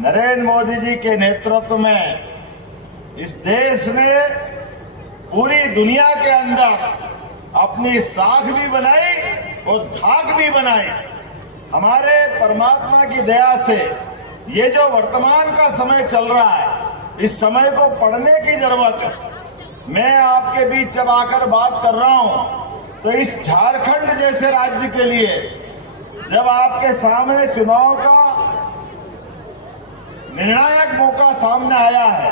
नरेंद्र मोदी जी के नेतृत्व में इस देश ने पूरी दुनिया के अंदर अपनी साख भी बनाई और धाक भी बनाई। हमारे परमात्मा की दया से ये जो वर्तमान का समय चल रहा है, इस समय को पढ़ने की जरूरत है। मैं आपके बीच जब आकर बात कर रहा हूं तो इस झारखंड जैसे राज्य के लिए जब आपके सामने चुनाव का निर्णायक मौका सामने आया है,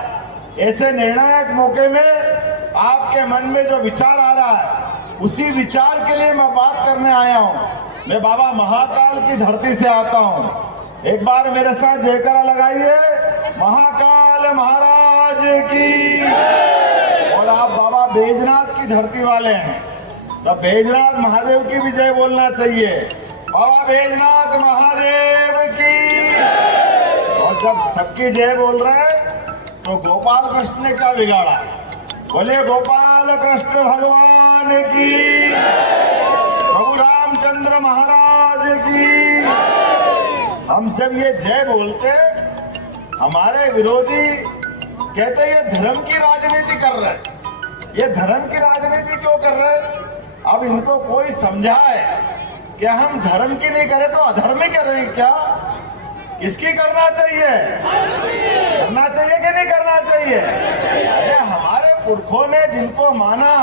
ऐसे निर्णायक मौके में आपके मन में जो विचार आ रहा है, उसी विचार के लिए मैं बात करने आया हूं। मैं बाबा महाकाल की धरती से आता हूं। एक बार मेरे साथ जयकारा लगाइए, महाकाल महाराज की। और आप बाबा बैजनाथ की धरती वाले हैं तो बैजनाथ महादेव की भी जय बोलना चाहिए। बाबा बैजनाथ महादेव की। और जब सबकी जय बोल रहे हैं तो गोपाल कृष्ण ने क्या बिगाड़ा? बोले गोपाल कृष्ण भगवान की, प्रभु रामचंद्र महाराज की। हम जब ये जय बोलते, हमारे विरोधी कहते ये धर्म की राजनीति कर रहे हैं। ये धर्म की राजनीति क्यों कर रहे हैं? अब इनको कोई समझाए कि हम धर्म की नहीं करें तो अधर्म ही कर रहे हैं क्या? किसकी करना चाहिए? करना चाहिए कि नहीं करना चाहिए? ये हमारे पुरखों ने जिनको माना,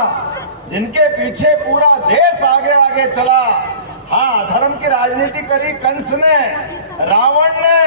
जिनके पीछे पूरा देश आगे आगे चला। हाँ, धर्म की राजनीति करी कंस ने, रावण ने।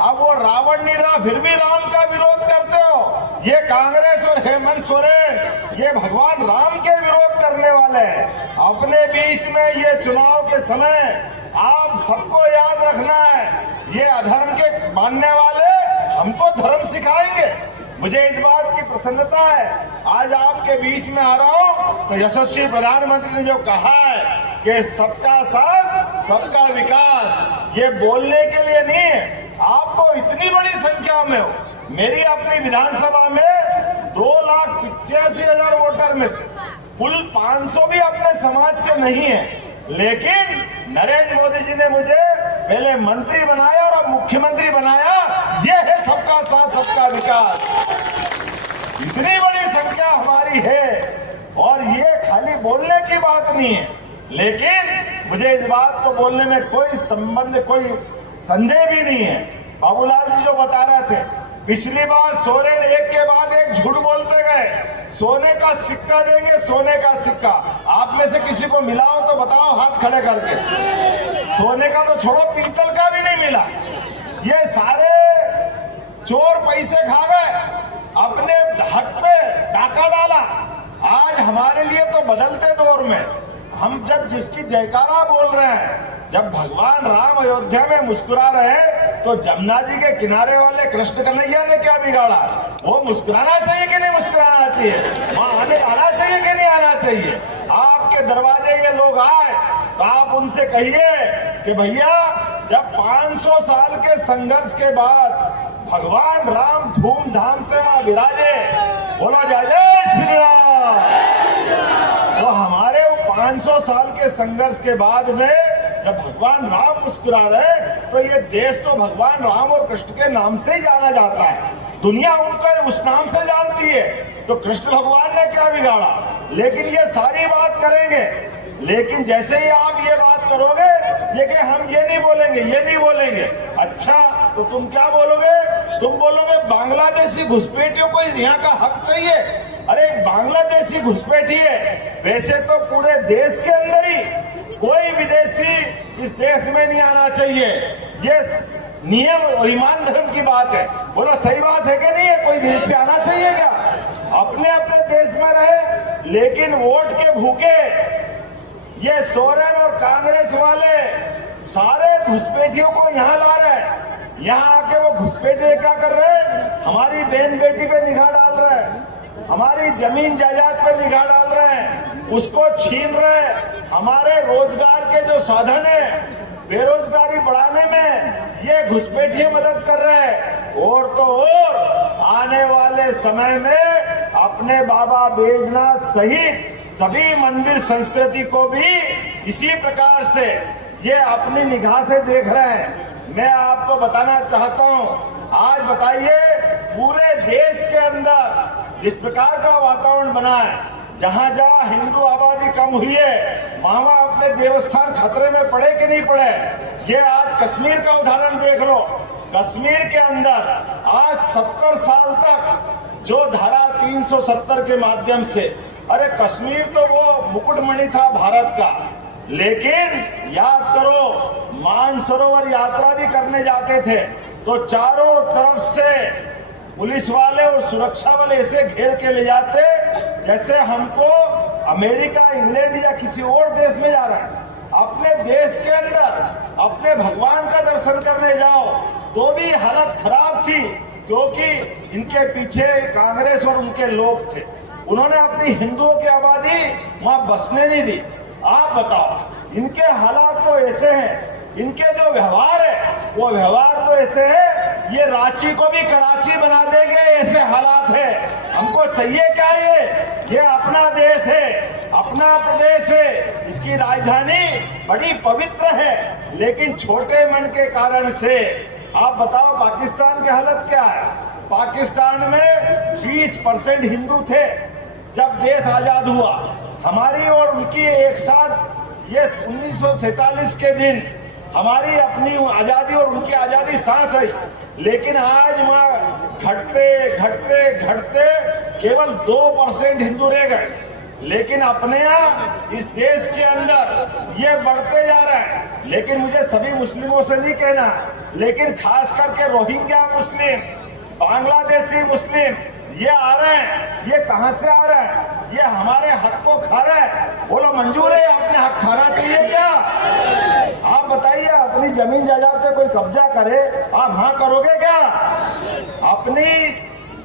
अब वो रावण नहीं रहा, फिर भी राम का विरोध करते हो। ये कांग्रेस और हेमंत सोरेन ये भगवान राम के विरोध करने वाले हैं। अपने बीच में ये चुनाव के समय आप सबको याद रखना है, ये अधर्म के मानने वाले हमको धर्म सिखाएंगे। मुझे इस बात की प्रसन्नता है, आज आपके बीच में आ रहा हूं तो यशस्वी प्रधानमंत्री ने जो कहा है कि सबका साथ सबका विकास, ये बोलने के लिए नहीं है। आपको इतनी बड़ी संख्या में हो, मेरी अपनी विधानसभा में 2,85,000 वोटर में से कुल 500 भी अपने समाज के नहीं है, लेकिन नरेंद्र मोदी जी ने मुझे पहले मंत्री बनाया और अब मुख्यमंत्री बनाया। ये है सबका साथ सबका विकास। इतनी बड़ी संख्या हमारी है और ये खाली बोलने की बात नहीं है, लेकिन मुझे इस बात को बोलने में कोई संबंध, कोई संदेह भी नहीं है। बाबूलाल जी जो बता रहे थे, पिछली बार सोरेन एक के बाद एक झूठ बोलते गए। सोने का सिक्का देंगे, सोने का सिक्का। आप में से किसी को मिला हो तो बताओ हाथ खड़े करके। सोने का तो छोड़ो, पीतल का भी नहीं मिला। ये सारे चोर पैसे खा गए, अपने हक पे डाका डाला। आज हमारे लिए तो बदलते दौर में हम जब जिसकी जयकारा बोल रहे हैं, जब भगवान राम अयोध्या में मुस्कुरा रहे तो जमुना जी के किनारे वाले कृष्ण कन्हैया ने क्या बिगाड़ा? वो मुस्कुराना चाहिए कि नहीं मुस्कुराना चाहिए? वहां आना चाहिए कि नहीं आना चाहिए? आपके दरवाजे ये लोग आए तो आप उनसे कहिए कि भैया, जब 500 साल के संघर्ष के बाद भगवान राम धूमधाम से वहां विराजे, बोला जाए जय श्री राम। तो हमारे 500 साल के संघर्ष के बाद में जब भगवान राम मुस्कुरा रहे तो ये देश तो भगवान राम और कृष्ण के नाम से ही जाना जाता है। दुनिया उनको उस नाम से जानती है, तो कृष्ण भगवान ने क्या बिगाड़ा? लेकिन ये सारी बात करेंगे, लेकिन जैसे ही आप ये बात करोगे ये कि हम ये नहीं बोलेंगे, ये नहीं बोलेंगे। अच्छा, तो तुम क्या बोलोगे? तुम बोलोगे बांग्लादेशी घुसपैठियों को यहाँ का हक चाहिए। अरे बांग्लादेशी घुसपैठी है, वैसे तो पूरे देश के अंदर ही कोई विदेशी इस देश में नहीं आना चाहिए। ये नियम और ईमान धर्म की बात है। बोलो सही बात है कि नहीं है? कोई विदेश से आना चाहिए क्या? अपने अपने देश में रहे, लेकिन वोट के भूखे ये सोरेन और कांग्रेस वाले सारे घुसपैठियों को यहाँ ला रहे हैं। यहाँ आके वो घुसपैठे क्या कर रहे हैं? हमारी बहन बेटी पे निगाह डाल रहे हैं, हमारी जमीन जायदाद पे निगाह डाल रहे हैं, उसको छीन रहे हैं। हमारे रोजगार के जो साधन है, बेरोजगारी बढ़ाने में ये घुसपैठिए मदद कर रहे हैं। और तो और आने वाले समय में अपने बाबा बैजनाथ सहित सभी मंदिर संस्कृति को भी इसी प्रकार से ये अपनी निगाह से देख रहे हैं। मैं आपको बताना चाहता हूं आज बताइए पूरे देश के अंदर जिस प्रकार का वातावरण बना है, जहां जहां हिंदू आबादी कम हुई है वहां अपने देवस्थान खतरे में पड़े कि नहीं पड़े। ये आज कश्मीर का उदाहरण देख लो। कश्मीर के अंदर आज 70 साल तक जो धारा 370 के माध्यम से, अरे कश्मीर तो वो मुकुटमणि था भारत का, लेकिन याद करो मानसरोवर यात्रा भी करने जाते थे तो चारों तरफ से पुलिस वाले और सुरक्षा वाले ऐसे घेर के ले जाते जैसे हमको अमेरिका, इंग्लैंड या किसी और देश में जा रहा है। अपने देश के अंदर अपने भगवान का दर्शन करने जाओ तो भी हालत खराब थी, क्योंकि इनके पीछे कांग्रेस और उनके लोग थे। उन्होंने अपनी हिंदुओं की आबादी वहां बसने नहीं दी। आप बताओ, इनके हालात तो ऐसे हैं, इनके जो व्यवहार है वो व्यवहार तो ऐसे है, ये रांची को भी कराची बना देंगे, ऐसे हालात है। हमको चाहिए क्या? ये अपना देश है, अपना प्रदेश है, इसकी राजधानी बड़ी पवित्र है, लेकिन छोटे मन के कारण से आप बताओ पाकिस्तान की हालत क्या है। पाकिस्तान में 20% हिंदू थे जब देश आजाद हुआ। हमारी और उनकी एक साथ ये 1947 के दिन हमारी अपनी आजादी और उनकी आजादी साथ है, लेकिन आज वहाँ घटते घटते घटते केवल 2% हिंदू रह गए। लेकिन अपने यहाँ इस देश के अंदर ये बढ़ते जा रहा है। लेकिन मुझे सभी मुस्लिमों से नहीं कहना, लेकिन खास करके रोहिंग्या मुस्लिम, बांग्लादेशी मुस्लिम ये आ रहे हैं। ये कहां से आ रहे हैं? ये हमारे हक को खा रहे हैं। बोलो मंजूर है? अपने हक खाना चाहिए क्या? आप बताइए, अपनी जमीन जायदाद पे कोई कब्जा करे, आप हाँ करोगे क्या? अपनी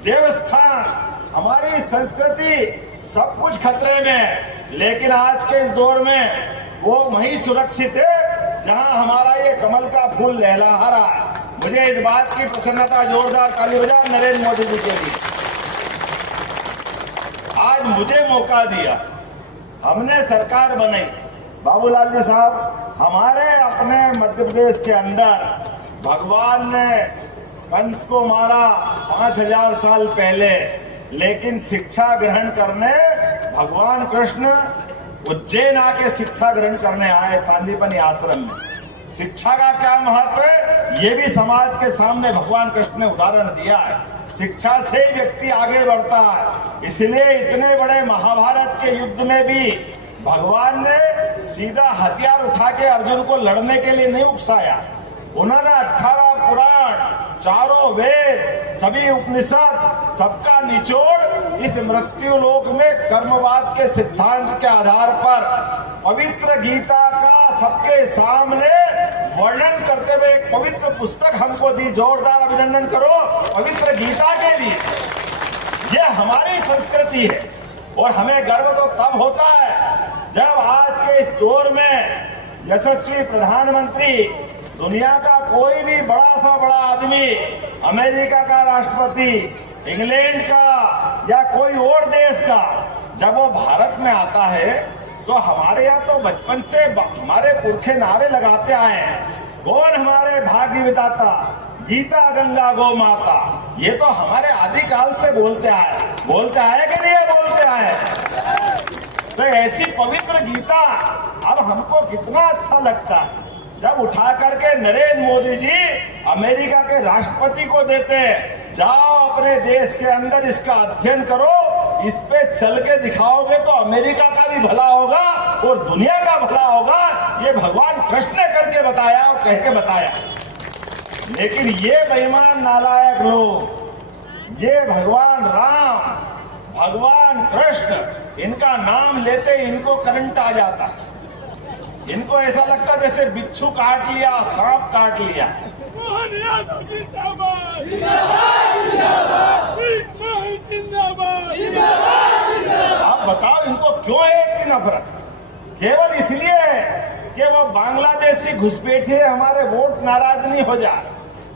देवस्थान, हमारी संस्कृति सब कुछ खतरे में। लेकिन आज के इस दौर में वो वहीं सुरक्षित है जहां हमारा ये कमल का फूल लहलहा रहा है। मुझे इस बात की प्रसन्नता, जोरदार ताली बजा नरेंद्र मोदी जी के लिए। आज मुझे मौका दिया, हमने सरकार बनाई। बाबूलाल जी साहब, हमारे अपने मध्य प्रदेश के अंदर भगवान ने कंस को मारा 5000 साल पहले, लेकिन शिक्षा ग्रहण करने भगवान कृष्ण उज्जैन आके शिक्षा ग्रहण करने आए सांदीपनि आश्रम में। शिक्षा का क्या महत्व है ये भी समाज के सामने भगवान कृष्ण ने उदाहरण दिया है। शिक्षा से ही व्यक्ति आगे बढ़ता है। इसलिए इतने बड़े महाभारत के युद्ध में भी भगवान ने सीधा हथियार उठा के अर्जुन को लड़ने के लिए नहीं उकसाया। उन्होंने 18 पुराण, चारों वेद, सभी उपनिषद, सबका निचोड़ इस मृत्यु लोक में कर्मवाद के सिद्धांत के आधार पर पवित्र गीता का सबके सामने वर्णन करते हुए एक पवित्र पुस्तक हमको दी। जोरदार अभिनंदन करो पवित्र गीता के लिए। ये हमारी संस्कृति है और हमें गर्व तो तब होता है जब आज के इस दौर में यशस्वी प्रधानमंत्री, दुनिया का कोई भी बड़ा सा बड़ा आदमी, अमेरिका का राष्ट्रपति, इंग्लैंड का या कोई और देश का, जब वो भारत में आता है तो हमारे यहाँ तो बचपन से हमारे पुरखे नारे लगाते आए हैं। कौन हमारे भाग्य विधाता, गीता गंगा गौ माता, ये तो हमारे आदिकाल से बोलते आए कि नहीं बोलते आए। तो ऐसी पवित्र गीता अब हमको कितना अच्छा लगता है जब उठा करके नरेंद्र मोदी जी अमेरिका के राष्ट्रपति को देते हैं। जाओ अपने देश के अंदर इसका अध्ययन करो, इस पे चल के दिखाओगे तो अमेरिका का भी भला होगा और दुनिया का भला होगा। ये भगवान कृष्ण ने करके बताया और कह के बताया। लेकिन ये बेईमान नालायक लोग, ये भगवान राम, भगवान कृष्ण, इनका नाम लेते इनको करंट आ जाता। इनको ऐसा लगता जैसे बिच्छू काट लिया, सांप काट लिया। आप बताओ इनको क्यों है इतनी नफरत? केवल इसलिए कि वो बांग्लादेशी घुसपैठिए हमारे वोट नाराज नहीं हो जाए।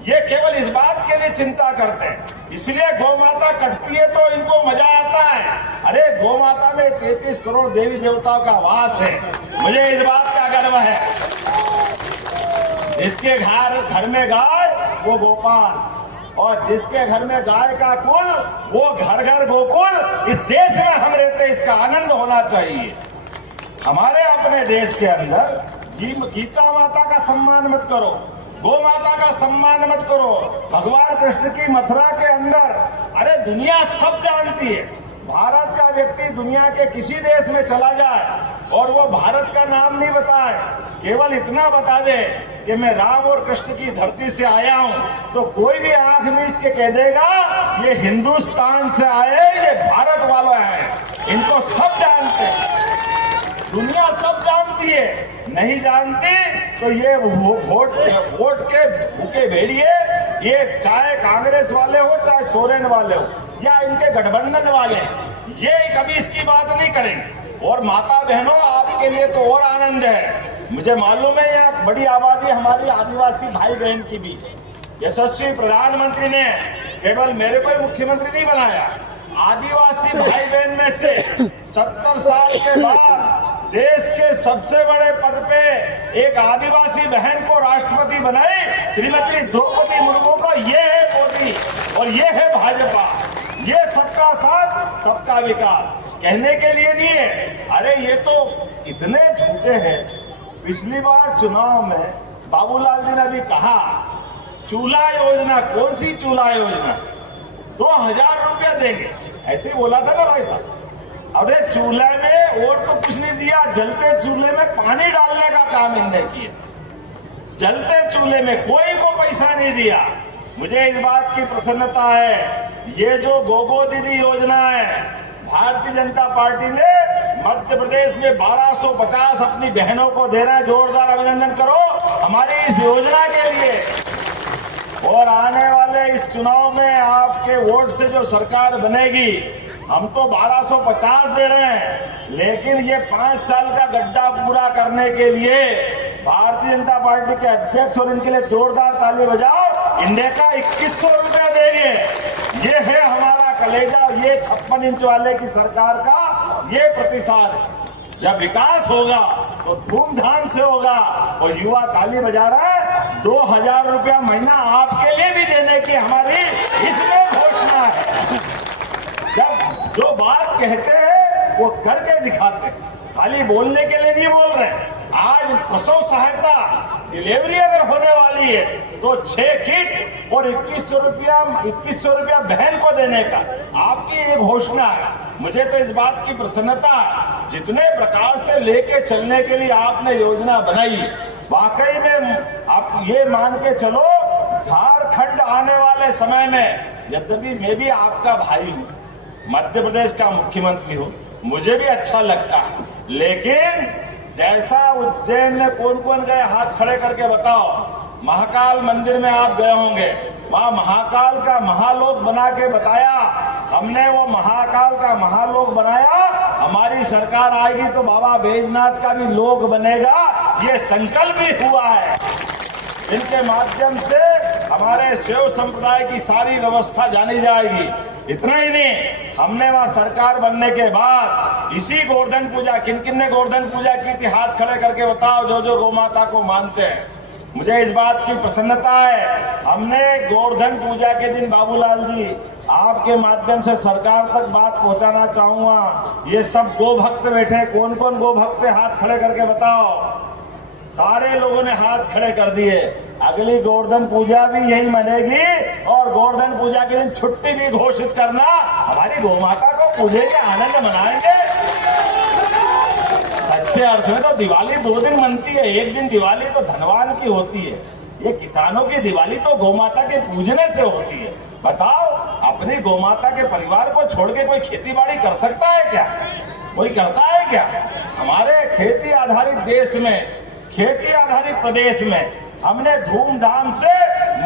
ये केवल इस बात के लिए चिंता करते हैं। इसलिए गौ माता कटती है तो इनको मजा आता है। अरे गौ माता में 33 करोड़ देवी देवताओं का वास है। मुझे इस बात का गर्व है। इसके घर में गाय वो गोपाल, और जिसके घर में गाय का कुल वो घर घर गोकुल। इस देश में हम रहते, इसका आनंद होना चाहिए। हमारे अपने देश के अंदर गीता माता का सम्मान मत करो, गौ माता का सम्मान मत करो। भगवान कृष्ण की मथुरा के अंदर, अरे दुनिया सब जानती है, भारत का व्यक्ति दुनिया के किसी देश में चला जाए और वो भारत का नाम नहीं बताए, केवल इतना बता दे कि मैं राम और कृष्ण की धरती से आया हूं, तो कोई भी आंख मीच के कह देगा ये हिंदुस्तान से आए, ये भारत वाले हैं। इनको सब जानते हैं, दुनिया सब जानती है। नहीं जानती तो ये वोट के भूखे भेड़िए, ये चाहे कांग्रेस वाले हो चाहे सोरेन वाले हो या इनके गठबंधन वाले, ये कभी इसकी बात नहीं करेंगे। और माता बहनों, आपके लिए तो और आनंद है। मुझे मालूम है यहाँ बड़ी आबादी हमारी आदिवासी भाई बहन की भी। यशस्वी प्रधानमंत्री ने केवल मेरे को मुख्यमंत्री नहीं बनाया, आदिवासी भाई बहन में से 70 साल के बाद देश के सबसे बड़े पद पे एक आदिवासी बहन को राष्ट्रपति बनाई, श्रीमती द्रौपदी मुर्मू को। ये है मोदी और ये है भाजपा, ये सबका साथ सबका विकास कहने के लिए नहीं है। अरे ये तो इतने झूठे हैं। पिछली बार चुनाव में बाबूलाल जी ने भी कहा चूल्हा योजना, कौन सी चूल्हा योजना, 2000 रुपया देंगे, ऐसे ही बोला था ना भाई साहब। अरे चूल्हे में और तो कुछ नहीं दिया, जलते चूल्हे में पानी डालने का काम इनने किया। जलते चूल्हे में कोई को पैसा नहीं दिया। मुझे इस बात की प्रसन्नता है, ये जो गोगो दीदी योजना है, भारतीय जनता पार्टी ने मध्य प्रदेश में 1250 अपनी बहनों को दे रहा है। जोरदार अभिनंदन करो हमारी इस योजना के लिए। और आने वाले इस चुनाव में आपके वोट से जो सरकार बनेगी, हम तो 1250 दे रहे हैं, लेकिन ये 5 साल का गड्ढा पूरा करने के लिए भारतीय जनता पार्टी के अध्यक्ष और इनके लिए जोरदार ताली बजाओ, इंडिया का 2100 रुपया देंगे। ये है हमारा कलेजा, ये 56 इंच वाले की सरकार का ये प्रतिसाद है। जब विकास होगा तो धूमधाम से होगा। और युवा ताली बजा रहा है, 2000 रुपया महीना आपके लिए भी देने की हमारी इसमें घोषणा है। जब जो बात कहते हैं वो करके दिखाते हैं, खाली बोलने के लिए नहीं बोल रहे। आज प्रसव सहायता डिलीवरी अगर होने वाली है तो 6 किट और 2100 रुपया बहन को देने का आपकी एक घोषणा है। मुझे तो इस बात की प्रसन्नता, जितने प्रकार से लेके चलने के लिए आपने योजना बनाई, वाकई में आप ये मान के चलो झारखंड आने वाले समय में, यद्यपि मैं भी आपका भाई हूँ, मध्य प्रदेश का मुख्यमंत्री हूँ, मुझे भी अच्छा लगता है, लेकिन जैसा उज्जैन में कौन कौन गए हाथ खड़े करके बताओ। महाकाल मंदिर में आप गए होंगे, वहां महाकाल का महालोक बना के बताया हमने। वो महाकाल का महालोक बनाया, हमारी सरकार आएगी तो बाबा बैजनाथ का भी लोक बनेगा, ये संकल्प भी हुआ है। इनके माध्यम से हमारे शैव संप्रदाय की सारी व्यवस्था जानी जाएगी। इतना ही नहीं, हमने वहां सरकार बनने के बाद इसी गोवर्धन पूजा, किन किन ने गोवर्धन पूजा की थी हाथ खड़े करके बताओ, जो जो गौ माता को मानते हैं। मुझे इस बात की प्रसन्नता है, हमने गोवर्धन पूजा के दिन बाबूलाल जी आपके माध्यम से सरकार तक बात पहुंचाना चाहूंगा। ये सब गो भक्त बैठे, कौन कौन गो भक्त है हाथ खड़े करके बताओ। सारे लोगों ने हाथ खड़े कर दिए। अगली गोवर्धन पूजा भी यही मनेगी और गोवर्धन पूजा के दिन छुट्टी भी घोषित करना, हमारी गौ माता को पूजेंगे, आनंद मनाएंगे। सच्चे अर्थ में तो दिवाली 2 दिन मनती है, एक दिन दिवाली तो धनवान की होती है, ये किसानों की दिवाली तो गौ माता के पूजने से होती है। बताओ, अपनी गौ माता के परिवार को छोड़ के कोई खेती बाड़ी कर सकता है क्या? कोई करता है क्या? हमारे खेती आधारित देश में, खेती आधारित प्रदेश में हमने धूमधाम से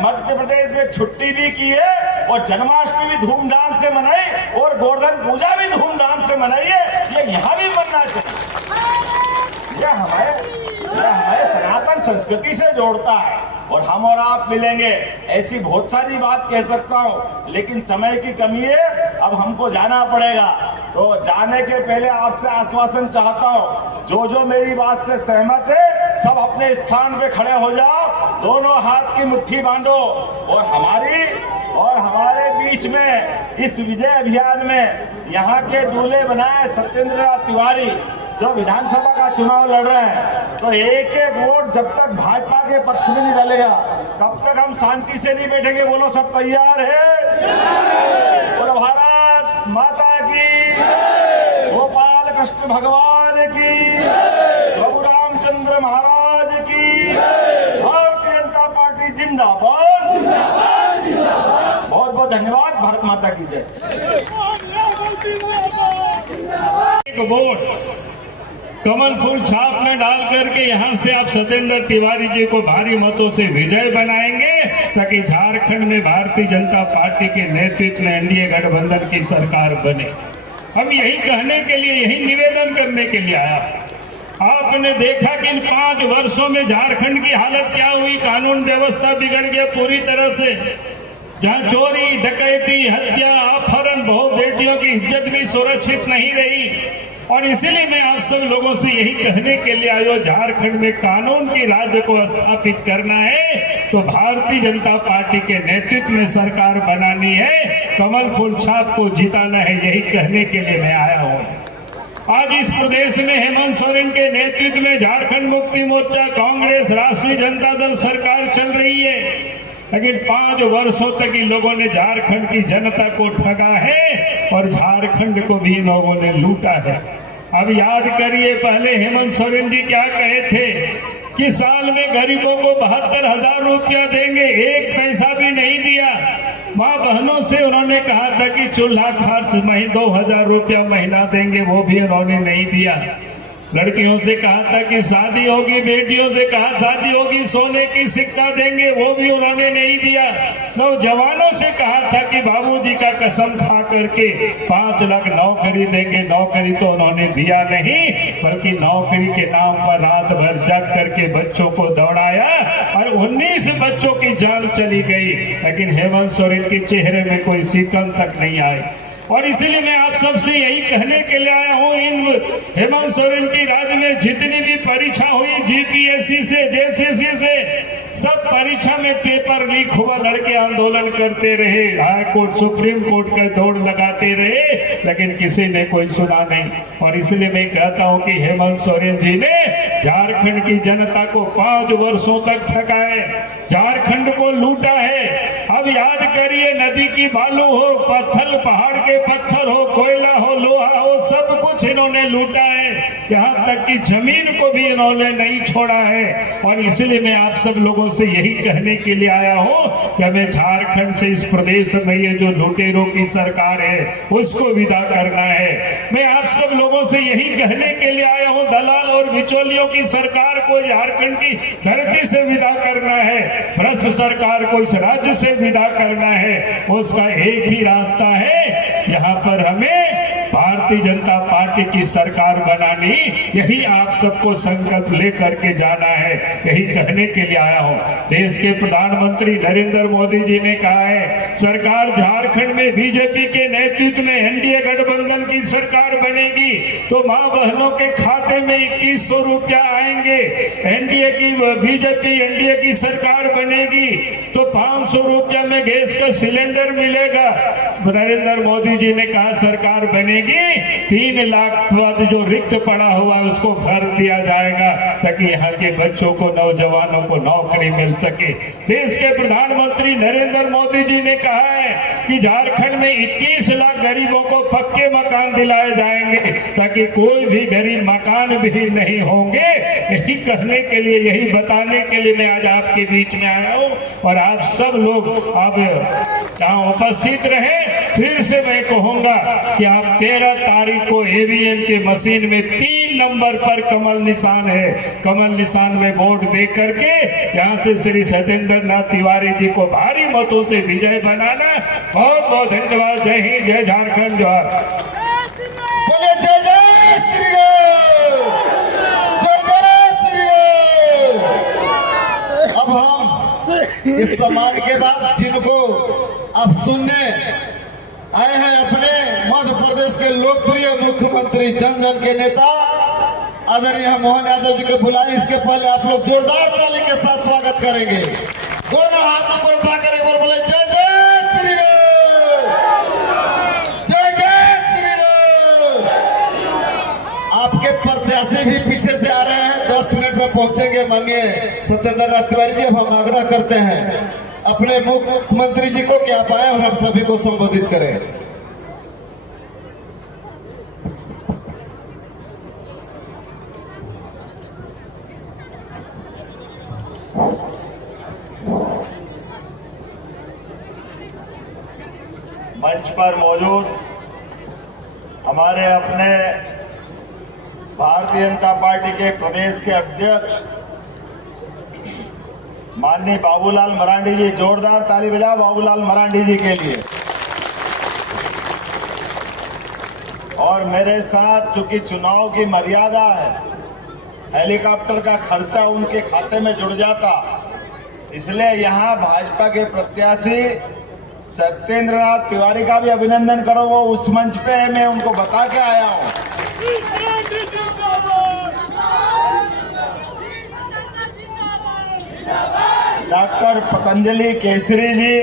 मध्य प्रदेश में छुट्टी भी की है और जन्माष्टमी भी धूमधाम से मनाई और गोवर्धन पूजा भी धूमधाम से मनाई है। ये यहाँ भी बनना चाहिए। यह हमारे सनातन संस्कृति से जोड़ता है। और हम और आप मिलेंगे, ऐसी बहुत सारी बात कह सकता हूँ, लेकिन समय की कमी है, अब हमको जाना पड़ेगा। तो जाने के पहले आपसे आश्वासन चाहता हूँ, जो जो मेरी बात से सहमत है सब अपने स्थान पे खड़े हो जाओ। दोनों हाथ की मुट्ठी बांधो और हमारे बीच में इस विजय अभियान में यहाँ के दूल्हे बनाए सत्येंद्र नाथ तिवारी जो विधानसभा का चुनाव लड़ रहे हैं, तो एक एक वोट जब तक भाजपा के पक्ष में नहीं डालेगा तब तक हम शांति से नहीं बैठेंगे। बोलो सब तैयार है? बोलो भारत माता की, गोपाल कृष्ण भगवान की, प्रभु रामचंद्र महाराज की, भारतीय जनता पार्टी जिंदाबाद। बहुत बहुत धन्यवाद। भारत माता की जय। एक वोट कमल फूल छाप में डाल करके यहाँ से आप सत्येंद्र तिवारी जी को भारी मतों से विजय बनाएंगे, ताकि झारखंड में भारतीय जनता पार्टी के नेतृत्व में एनडीए गठबंधन की सरकार बने। हम यही कहने के लिए, यही निवेदन करने के लिए आया। आपने देखा कि इन 5 वर्षों में झारखंड की हालत क्या हुई। कानून व्यवस्था बिगड़ गया पूरी तरह से। जहाँ चोरी, डकैती, हत्या, अपहरण, बहु बेटियों की इज्जत भी सुरक्षित नहीं रही। और इसीलिए मैं आप सब लोगों से यही कहने के लिए आयो, झारखंड में कानून की राज्य को स्थापित करना है तो भारतीय जनता पार्टी के नेतृत्व में सरकार बनानी है, कमल फूल छाप को जिताना है। यही कहने के लिए मैं आया हूँ। आज इस प्रदेश में हेमंत सोरेन के नेतृत्व में झारखंड मुक्ति मोर्चा, कांग्रेस, राष्ट्रीय जनता दल सरकार चल रही है, लेकिन 5 वर्षों तक इन लोगों ने झारखंड की जनता को ठगा है और झारखंड को भी इन लोगों ने लूटा है। अब याद करिए, पहले हेमंत सोरेन जी क्या कहे थे कि साल में गरीबों को 72,000 रुपया देंगे, एक पैसा भी नहीं दिया। माँ बहनों से उन्होंने कहा था कि चूल्हा खर्च 2,000 रुपया महीना देंगे, वो भी उन्होंने नहीं दिया। लड़कियों से कहा था कि शादी होगी, बेटियों से कहा शादी होगी, सोने की सिक्का देंगे, वो भी उन्होंने नहीं दिया। नौजवानों से कहा था कि बाबूजी का कसम खा करके 5 लाख नौकरी देंगे, नौकरी तो उन्होंने दिया नहीं, बल्कि नौकरी के नाम पर रात भर जग करके बच्चों को दौड़ाया और 19 बच्चों की जान चली गई। लेकिन हेमंत सोरेन के चेहरे में कोई शिकन तक नहीं आई। और इसीलिए मैं आप सबसे यही कहने के लिए आया हूँ, इन हेमंत सोरेन की राज्य में जितनी भी परीक्षा हुई, जीपीएससी से, जेएसएससी से, सब परीक्षा में पेपर लीक हुआ, लड़के आंदोलन करते रहे, हाई कोर्ट, सुप्रीम कोर्ट का दौड़ लगाते रहे, लेकिन किसी ने कोई सुना नहीं। और इसलिए मैं कहता हूँ कि हेमंत सोरेन जी ने झारखंड की जनता को 5 वर्षों तक ठगाए, झारखंड को लूटा है। अब याद करिए, नदी की बालू हो, पत्थर, पहाड़ के पत्थर हो, कोयला हो, लोहा हो, सब कुछ इन्होंने लूटा है। यहाँ तक कि जमीन को भी इन्होंने नहीं छोड़ा है। और इसलिए मैं आप सब लोगों से यही कहने के लिए आया हूँ कि हमें झारखंड से, इस प्रदेश में ये जो लुटेरों की सरकार है उसको विदा करना है। मैं आप सब लोगों से यही कहने के लिए आया हूँ, दलाल और बिचौलियों की सरकार को झारखंड की धरती से विदा करना है, भ्रष्ट सरकार को इस राज्य से विदा करना है। उसका एक ही रास्ता है, यहाँ पर हमें भारतीय जनता पार्टी की सरकार बनानी। यही आप सबको संकल्प लेकर के जाना है, यही कहने के लिए आया हूँ। देश के प्रधानमंत्री नरेंद्र मोदी जी ने कहा है, सरकार झारखंड में बीजेपी के नेतृत्व में एनडीए गठबंधन की सरकार बनेगी तो माँ बहनों के खाते में 2100 रुपया आएंगे। एनडीए की, बीजेपी एनडीए की सरकार बनेगी तो 500 रुपया में गैस का सिलेंडर मिलेगा। नरेंद्र मोदी जी ने कहा सरकार बनेगी 3 लाख पद जो रिक्त पड़ा हुआ है उसको भर दिया जाएगा, ताकि यहाँ के बच्चों को, नौजवानों को नौकरी मिल सके। देश के प्रधानमंत्री नरेंद्र मोदी जी ने कहा है कि झारखंड में 21 लाख गरीबों को पक्के मकान दिलाए जाएंगे, ताकि कोई भी गरीब मकान भी नहीं होंगे। यही कहने के लिए, यही बताने के लिए मैं आज आपके बीच में आया हूँ। और आप सब लोग अब यहाँ उपस्थित रहे। फिर से मैं कहूँगा कि आप 13 तारीख को ईवीएम की मशीन में 3 नंबर पर कमल निशान है, कमल निशान में वोट दे करके यहाँ से श्री सत्येंद्र नाथ तिवारी जी को भारी मतों से विजय बनाना। बहुत बहुत धन्यवाद। जय हिंद, जय झारखंड, जोहार। बोले जय जय श्री राम, जय जय श्री राम। अब हम इस सम्मान के बाद जिनको अब सुनने आए हैं, अपने मध्य प्रदेश के लोकप्रिय मुख्यमंत्री, जन जन के नेता आदरणीय मोहन यादव जी को बुलाएं। इसके पहले आप लोग जोरदार ताली के साथ स्वागत करेंगे। दोनों हाथ ऊपर उठाकर एक बार बोले जय जय श्री राम, जय जय श्री राम। आपके प्रत्याशी भी पीछे से आ रहे हैं, 10 मिनट में पहुंचेंगे। माननीय सत्येंद्र नाथ तिवारी जी, अब हम आग्रह करते हैं अपने मुख्यमंत्री जी को कि आप आए और हम सभी को संबोधित करें। मंच पर मौजूद हमारे अपने भारतीय जनता पार्टी के प्रदेश के अध्यक्ष माननीय बाबूलाल मरांडी जी, जोरदार ताली बजाओ बाबूलाल मरांडी जी के लिए। और मेरे साथ चूंकि चुनाव की मर्यादा है, हेलीकॉप्टर का खर्चा उनके खाते में जुड़ जाता, इसलिए यहां भाजपा के प्रत्याशी सत्येंद्र नाथ तिवारी का भी अभिनंदन करो। वो उस मंच पे है, मैं उनको बता के आया हूं। डॉक्टर पतंजलि केसरी जी